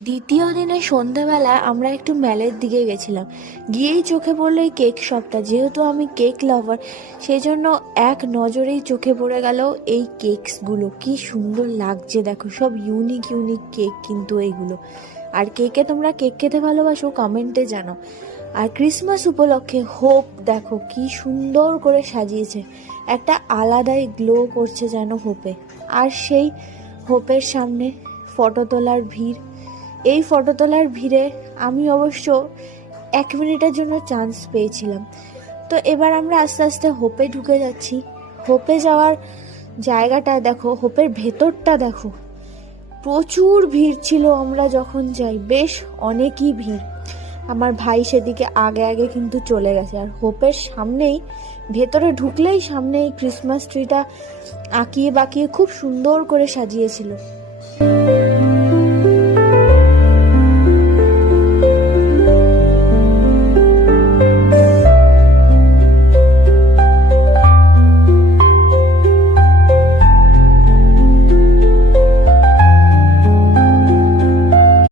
দ্বিতীয় দিনে সন্ধেবেলায় আমরা একটু ম্যালের দিকে গেছিলাম। গিয়েই চোখে পড়লো এই কেক শপটা। যেহেতু আমি কেক লাভার, সেই জন্য এক নজরেই চোখে পড়ে গেল এই কেকসগুলো। কি সুন্দর লাগছে দেখো, সব ইউনিক ইউনিক কেক কিন্তু এইগুলো। আর কেকে তোমরা কেক খেতে ভালোবাসো কমেন্টে জানো। আর ক্রিসমাস উপলক্ষে হোপ দেখো কি সুন্দর করে সাজিয়েছে, একটা আলাদাই গ্লো করছে যেন হোপে। আর সেই হোপের সামনে ফটো তোলার ভিড়। এই ফটো তোলার ভিড়ে আমি অবশ্য 1 মিনিটের জন্য চান্স পেয়েছিলাম। তো এবার আমরা আস্তে আস্তে হোপে ঢুকে যাচ্ছি। হোপে যাওয়ার জায়গাটা দেখো, হোপের ভেতরটা দেখো, প্রচুর ভিড় ছিল আমরা যখন যাই, বেশ অনেকই ভিড়। আমার ভাই সেদিকে আগে আগে কিন্তু চলে গেছে। আর হোপের সামনেই, ভেতরে ঢুকলেই সামনেই ক্রিসমাস ট্রিটা আঁকিয়ে বাঁকিয়ে খুব সুন্দর করে সাজিয়েছিল।